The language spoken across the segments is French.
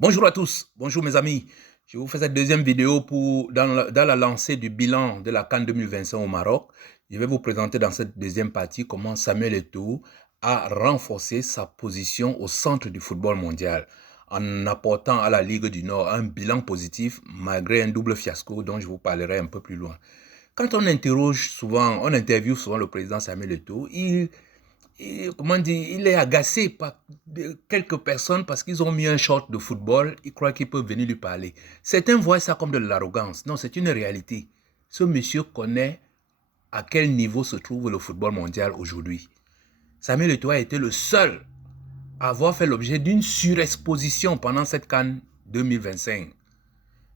Bonjour à tous, bonjour mes amis. Je vous fais cette deuxième vidéo dans la lancée du bilan de la CAN 2025 au Maroc. Je vais vous présenter dans cette deuxième partie comment Samuel Eto'o a renforcé sa position au centre du football mondial en apportant à la Ligue du Nord un bilan positif malgré un double fiasco dont je vous parlerai un peu plus loin. Quand on interviewe souvent le président Samuel Eto'o, comment dire, il est agacé par quelques personnes parce qu'ils ont mis un short de football, il croit qu'ils peuvent venir lui parler. Certains voient ça comme de l'arrogance. Non, c'est une réalité. Ce monsieur connaît à quel niveau se trouve le football mondial aujourd'hui. Samuel Eto'o a été le seul à avoir fait l'objet d'une surexposition pendant cette CAN 2025.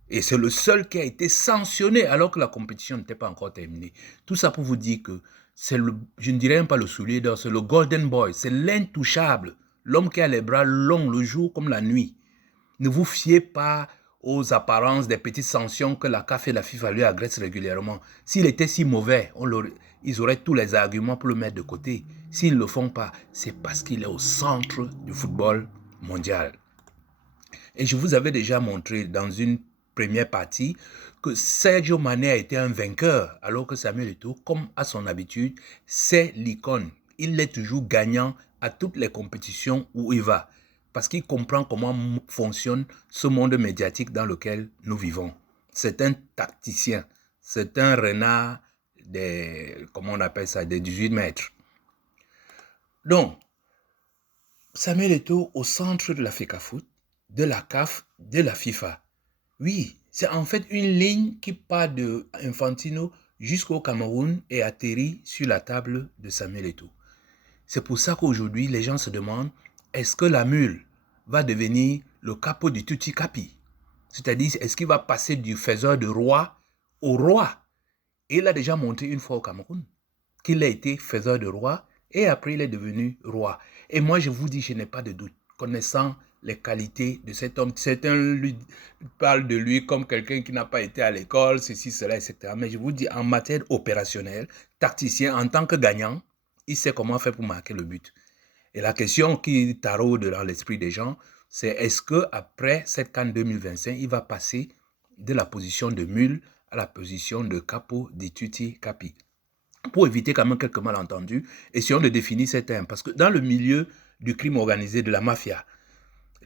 Et c'est le seul qui a été sanctionné alors que la compétition n'était pas encore terminée. Tout ça pour vous dire que je ne dirais même pas le soulier d'or, c'est le golden boy, c'est l'intouchable, l'homme qui a les bras longs le jour comme la nuit. Ne vous fiez pas aux apparences des petites sanctions que la CAF et la FIFA lui agressent régulièrement. S'il était si mauvais, ils auraient tous les arguments pour le mettre de côté. S'ils ne le font pas, c'est parce qu'il est au centre du football mondial. Et je vous avais déjà montré dans une première partie que Sergio Mané a été un vainqueur, alors que Samuel Eto'o, comme à son habitude, c'est l'icône. Il est toujours gagnant à toutes les compétitions où il va, parce qu'il comprend comment fonctionne ce monde médiatique dans lequel nous vivons. C'est un tacticien, c'est un renard comment on appelle ça, des 18 mètres. Donc, Samuel Eto'o au centre de la FECAFOOT, de la CAF, de la FIFA. Oui, c'est en fait une ligne qui part de Infantino jusqu'au Cameroun et atterrit sur la table de Samuel Eto'o. C'est pour ça qu'aujourd'hui, les gens se demandent, est-ce que la mule va devenir le capot du tutti capi? C'est-à-dire, est-ce qu'il va passer du faiseur de roi au roi? Et il a déjà montré une fois au Cameroun qu'il a été faiseur de roi et après il est devenu roi. Et moi, je vous dis, je n'ai pas de doute, connaissant les qualités de cet homme. Certains lui parlent de lui comme quelqu'un qui n'a pas été à l'école, ceci, cela, etc. Mais je vous dis, en matière opérationnelle, tacticien, en tant que gagnant, il sait comment faire pour marquer le but. Et la question qui taraude dans l'esprit des gens, c'est est-ce qu'après cette CAN 2025, il va passer de la position de mule à la position de capo di tutti capi? Pour éviter quand même quelques malentendus, essayons de définir ces termes. Parce que dans le milieu du crime organisé, de la mafia,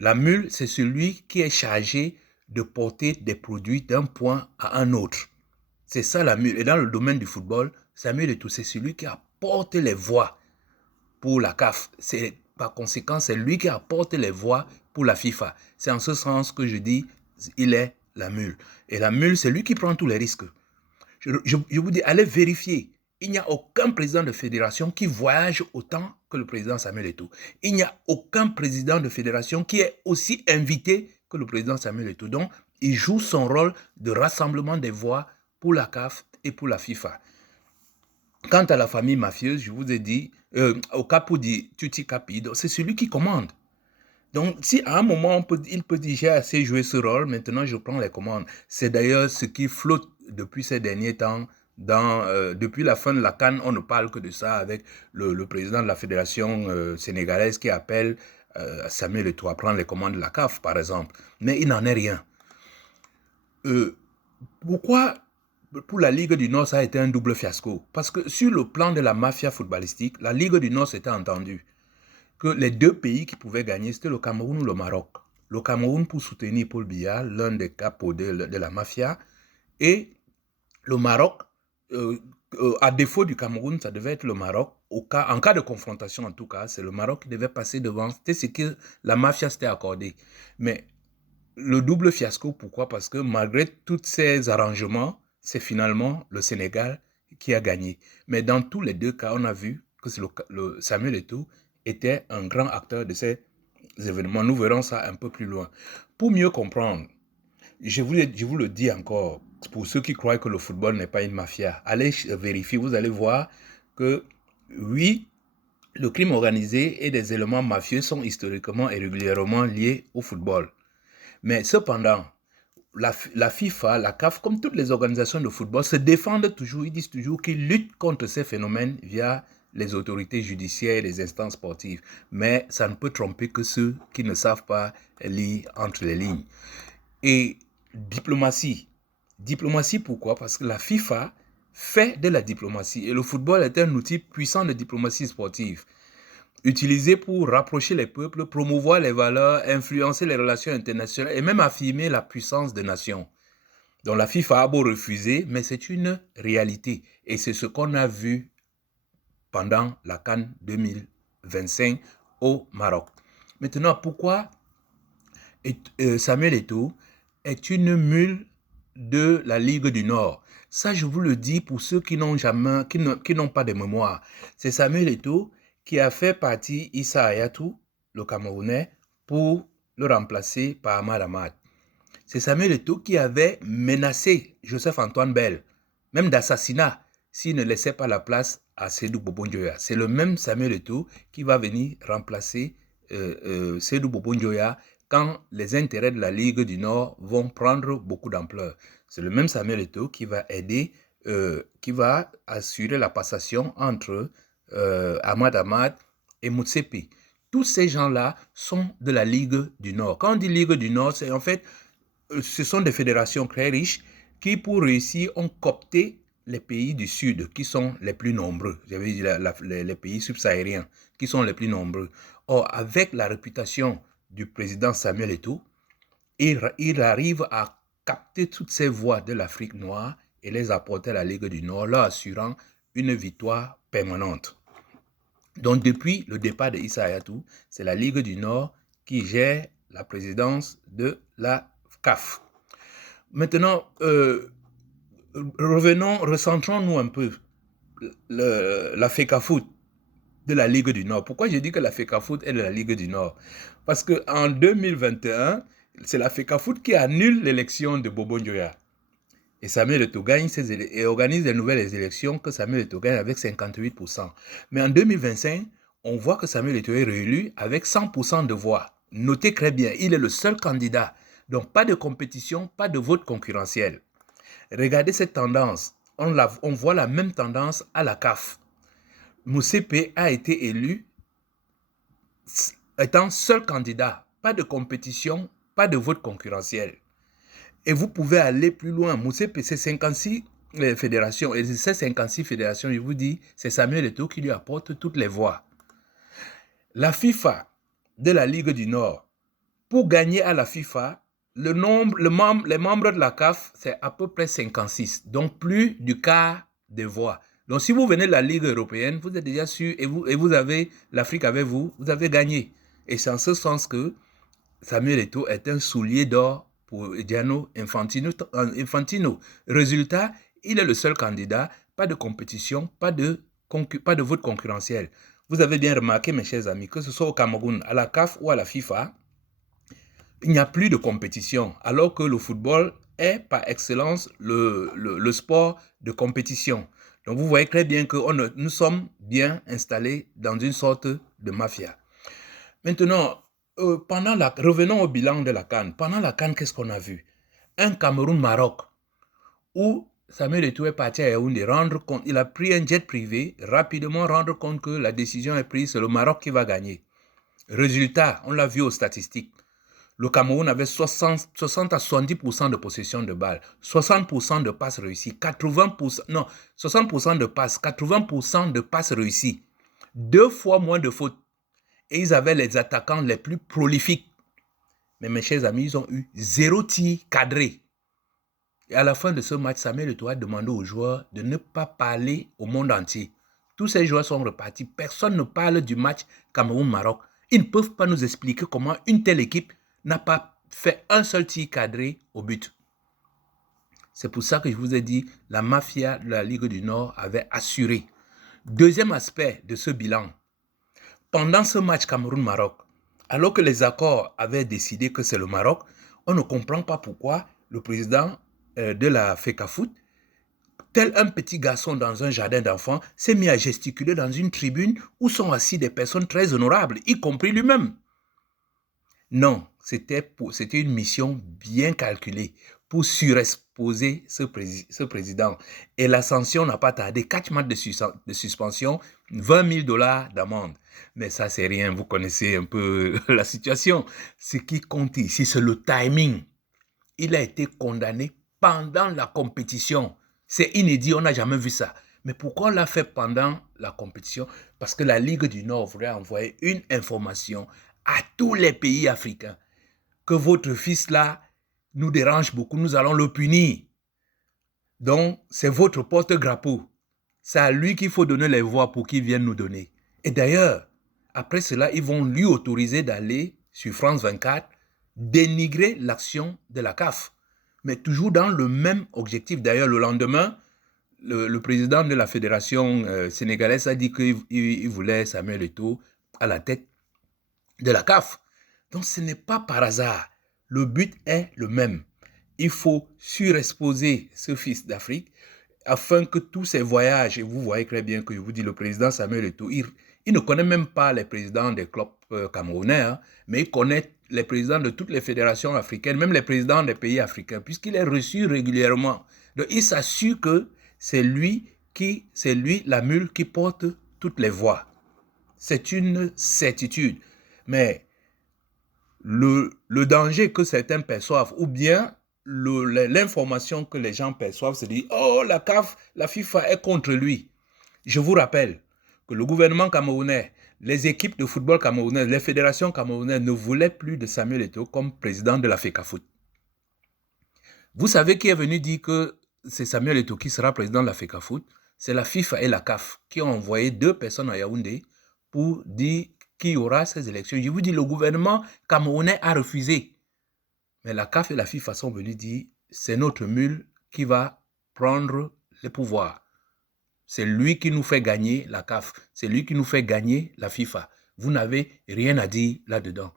la mule, c'est celui qui est chargé de porter des produits d'un point à un autre. C'est ça la mule. Et dans le domaine du football, Samuel Eto'o, c'est celui qui apporte les voix pour la CAF. Par conséquent, c'est lui qui apporte les voix pour la FIFA. C'est en ce sens que je dis, il est la mule. Et la mule, c'est lui qui prend tous les risques. Je vous dis, allez vérifier. Il n'y a aucun président de fédération qui voyage autant que le président Samuel Eto'o. Il n'y a aucun président de fédération qui est aussi invité que le président Samuel Eto'o. Donc, il joue son rôle de rassemblement des voix pour la CAF et pour la FIFA. Quant à la famille mafieuse, je vous ai dit, au capo di tutti capi, c'est celui qui commande. Donc, si à un moment, il peut dire, j'ai assez joué ce rôle, maintenant je prends les commandes. C'est d'ailleurs ce qui flotte depuis ces derniers temps. Depuis la fin de la CAN, on ne parle que de ça avec le président de la fédération sénégalaise qui appelle Samuel Eto'o à prendre les commandes de la CAF, par exemple. Mais il n'en est rien. Pourquoi pour la Ligue du Nord, ça a été un double fiasco? Parce que sur le plan de la mafia footballistique, la Ligue du Nord s'était entendue que les deux pays qui pouvaient gagner, c'était le Cameroun ou le Maroc. Le Cameroun pour soutenir Paul Biya, l'un des capos de la mafia, et le Maroc, à défaut du Cameroun, ça devait être le Maroc. En cas de confrontation, en tout cas, c'est le Maroc qui devait passer devant. C'était ce que la mafia s'était accordé. Mais le double fiasco, pourquoi? Parce que malgré tous ces arrangements, c'est finalement le Sénégal qui a gagné. Mais dans tous les deux cas, on a vu que Samuel Eto'o était un grand acteur de ces événements. Nous verrons ça un peu plus loin. Pour mieux comprendre, je vous le dis encore, pour ceux qui croient que le football n'est pas une mafia, allez vérifier, vous allez voir que oui, le crime organisé et des éléments mafieux sont historiquement et régulièrement liés au football. Mais cependant, la FIFA, la CAF, comme toutes les organisations de football, se défendent toujours, ils disent toujours qu'ils luttent contre ces phénomènes via les autorités judiciaires et les instances sportives. Mais ça ne peut tromper que ceux qui ne savent pas lire entre les lignes. Et diplomatie. Diplomatie, pourquoi? Parce que la FIFA fait de la diplomatie. Et le football est un outil puissant de diplomatie sportive, utilisé pour rapprocher les peuples, promouvoir les valeurs, influencer les relations internationales et même affirmer la puissance des nations. Donc la FIFA a beau refuser, mais c'est une réalité. Et c'est ce qu'on a vu pendant la CAN 2025 au Maroc. Maintenant, pourquoi Samuel Eto'o est une mule de la Ligue du Nord? Ça, je vous le dis pour ceux qui n'ont pas de mémoire. C'est Samuel Eto'o qui a fait partie Issa Hayatou, le Camerounais, pour le remplacer par Ahmad Ahmad. C'est Samuel Eto'o qui avait menacé Joseph-Antoine Bell, même d'assassinat, s'il ne laissait pas la place à Seydou Bobo-Njoya. C'est le même Samuel Eto'o qui va venir remplacer Seydou Bobo-Njoya quand les intérêts de la Ligue du Nord vont prendre beaucoup d'ampleur. C'est le même Samuel Eto'o qui va aider, qui va assurer la passation entre Ahmad Ahmad et Motsepe. Tous ces gens-là sont de la Ligue du Nord. Quand on dit Ligue du Nord, c'est en fait, ce sont des fédérations très riches qui, pour réussir, ont coopté les pays du Sud, qui sont les plus nombreux. J'avais dit les pays subsahariens, qui sont les plus nombreux. Or, avec la réputation du président Samuel Eto'o, il arrive à capter toutes ces voix de l'Afrique noire et les apporter à la Ligue du Nord, leur assurant une victoire permanente. Donc, depuis le départ de Issa Hayatou, c'est la Ligue du Nord qui gère la présidence de la CAF. Maintenant, recentrons-nous un peu la FECAFOOT de la Ligue du Nord. Pourquoi je dis que la FECAFOOT est de la Ligue du Nord? Parce qu'en 2021, c'est la FECAFOOT qui annule l'élection de Bobo Njoya. Et Samuel Eto'o gagne et organise de nouvelles élections que Samuel Eto'o gagne avec 58%. Mais en 2025, on voit que Samuel Eto'o est réélu avec 100% de voix. Notez très bien, il est le seul candidat. Donc pas de compétition, pas de vote concurrentiel. Regardez cette tendance. On voit la même tendance à la CAF. Motsepe a été élu étant seul candidat. Pas de compétition, pas de vote concurrentiel. Et vous pouvez aller plus loin. Motsepe, c'est 56 fédérations. Et ces 56 fédérations, je vous dis, c'est Samuel Eto'o qui lui apporte toutes les voix. La FIFA de la Ligue du Nord, pour gagner à la FIFA, les membres de la CAF, c'est à peu près 56. Donc plus du quart des voix. Donc si vous venez de la Ligue européenne, vous êtes déjà sûr et vous avez l'Afrique avec vous, vous avez gagné. Et c'est en ce sens que Samuel Eto'o est un soulier d'or pour Gianni Infantino. Résultat, il est le seul candidat, pas de compétition, pas de vote concurrentiel. Vous avez bien remarqué, mes chers amis, que ce soit au Cameroun, à la CAF ou à la FIFA, il n'y a plus de compétition, alors que le football est par excellence le sport de compétition. Donc vous voyez très bien que nous sommes bien installés dans une sorte de mafia. Maintenant, revenons au bilan de la CAN. Pendant la CAN, qu'est-ce qu'on a vu? Un Cameroun-Maroc, où Samuel Eto'o est parti à Yaoundé rendre compte. Il a pris un jet privé, rapidement rendre compte que la décision est prise, c'est le Maroc qui va gagner. Résultat, on l'a vu aux statistiques. Le Cameroun avait 60 à 70% de possession de balles, 60% de passes réussies, 60% de passes, 80% de passes réussies, 2 fois moins de fautes. Et ils avaient les attaquants les plus prolifiques. Mais mes chers amis, ils ont eu 0 tir cadré. Et à la fin de ce match, Samuel Eto'o a demandé aux joueurs de ne pas parler au monde entier. Tous ces joueurs sont repartis. Personne ne parle du match Cameroun-Maroc. Ils ne peuvent pas nous expliquer comment une telle équipe n'a pas fait un seul tir cadré au but. C'est pour ça que je vous ai dit, la mafia de la Ligue du Nord avait assuré. Deuxième aspect de ce bilan. Pendant ce match Cameroun-Maroc, alors que les accords avaient décidé que c'est le Maroc, on ne comprend pas pourquoi le président de la FECAFOOT, tel un petit garçon dans un jardin d'enfants, s'est mis à gesticuler dans une tribune où sont assis des personnes très honorables, y compris lui-même. Non, c'était une mission bien calculée pour surexposer ce président. Et la sanction n'a pas tardé. 4 mois de suspension, 20 000 $ d'amende. Mais ça, c'est rien. Vous connaissez un peu la situation. Ce qui compte ici, c'est le timing. Il a été condamné pendant la compétition. C'est inédit, on n'a jamais vu ça. Mais pourquoi on l'a fait pendant la compétition? Parce que la Ligue du Nord voulait envoyer une information à tous les pays africains que votre fils là nous dérange beaucoup, nous allons le punir. Donc, c'est votre porte-drapeau. C'est à lui qu'il faut donner les voix pour qu'il vienne nous donner. Et d'ailleurs, après cela, ils vont lui autoriser d'aller sur France 24 dénigrer l'action de la CAF. Mais toujours dans le même objectif. D'ailleurs, le lendemain, le président de la fédération sénégalaise a dit qu'il voulait Samuel Eto'o à la tête de la CAF. Donc, ce n'est pas par hasard. Le but est le même. Il faut surexposer ce fils d'Afrique afin que tous ces voyages, et vous voyez très bien que je vous dis, le président Samuel Eto'o, il ne connaît même pas les présidents des clubs camerounais, hein, mais il connaît les présidents de toutes les fédérations africaines, même les présidents des pays africains, puisqu'il est reçu régulièrement. Donc, il s'assure que c'est lui la mule qui porte toutes les voix. C'est une certitude. Mais le danger que certains perçoivent, ou bien l'information que les gens perçoivent, c'est de dire « Oh, la CAF, la FIFA est contre lui ». Je vous rappelle que le gouvernement camerounais, les équipes de football camerounaises, les fédérations camerounaises ne voulaient plus de Samuel Eto'o comme président de la FECAFOOT. Vous savez qui est venu dire que c'est Samuel Eto'o qui sera président de la FECAFOOT? C'est la FIFA et la CAF qui ont envoyé 2 personnes à Yaoundé pour dire qu'il y aura ces élections. Je vous dis, le gouvernement camerounais a refusé. Mais la CAF et la FIFA sont venus dire, c'est notre mule qui va prendre le pouvoir. C'est lui qui nous fait gagner la CAF. C'est lui qui nous fait gagner la FIFA. Vous n'avez rien à dire là-dedans.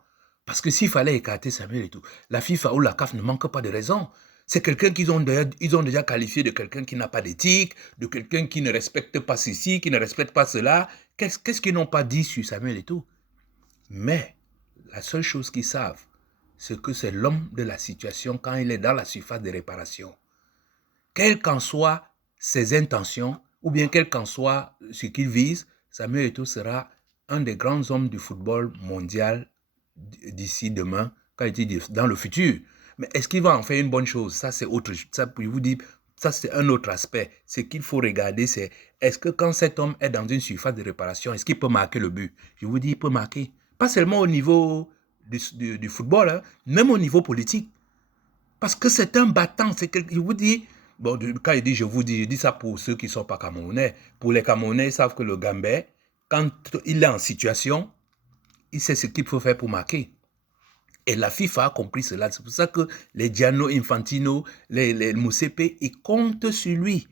Parce que s'il fallait écarter Samuel Eto'o, la FIFA ou la CAF ne manquent pas de raison. C'est quelqu'un qu'ils ont déjà qualifié de quelqu'un qui n'a pas d'éthique, de quelqu'un qui ne respecte pas ceci, qui ne respecte pas cela. Qu'est-ce qu'ils n'ont pas dit sur Samuel Eto'o? Mais la seule chose qu'ils savent, c'est que c'est l'homme de la situation quand il est dans la surface de réparation. Quelles qu'en soient ses intentions, ou bien quel qu'en soit ce qu'il vise, Samuel Eto'o sera un des grands hommes du football mondial d'ici demain, quand il dit dans le futur. Mais est-ce qu'il va en faire une bonne chose? Ça, c'est autre chose. Ça, je vous dis, ça, c'est un autre aspect. Ce qu'il faut regarder, c'est est-ce que quand cet homme est dans une surface de réparation, est-ce qu'il peut marquer le but? Je vous dis, il peut marquer. Pas seulement au niveau du football, hein, même au niveau politique. Parce que c'est un battant. Je vous dis, bon, quand il dit je vous dis, je dis ça pour ceux qui ne sont pas camerounais. Pour les Camerounais, ils savent que le Gambais, quand il est en situation, il sait ce qu'il faut faire pour marquer. Et la FIFA a compris cela. C'est pour ça que les Gianno Infantino, les Moussepe, ils comptent sur lui.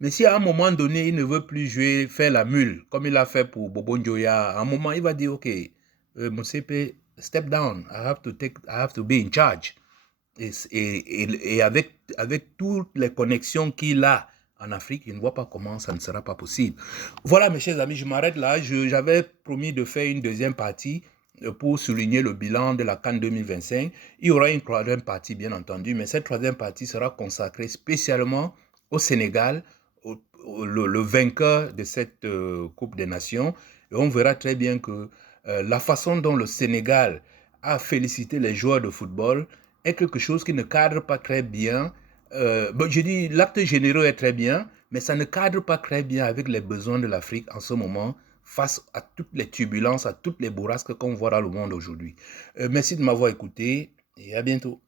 Mais si à un moment donné, il ne veut plus jouer, faire la mule, comme il a fait pour Bobo Njoya, à un moment, il va dire, OK, Moussepe, step down. I have to be in charge. Et avec toutes les connexions qu'il a en Afrique, je ne vois pas comment ça ne sera pas possible. Voilà, mes chers amis, je m'arrête là. J'avais promis de faire une deuxième partie pour souligner le bilan de la CAN 2025. Il y aura une troisième partie, bien entendu, mais cette troisième partie sera consacrée spécialement au Sénégal, le vainqueur de cette Coupe des Nations. Et on verra très bien que la façon dont le Sénégal a félicité les joueurs de football est quelque chose qui ne cadre pas très bien. Je dis, l'acte généreux est très bien, mais ça ne cadre pas très bien avec les besoins de l'Afrique en ce moment, face à toutes les turbulences, à toutes les bourrasques qu'on voit dans le monde aujourd'hui. Merci de m'avoir écouté et à bientôt.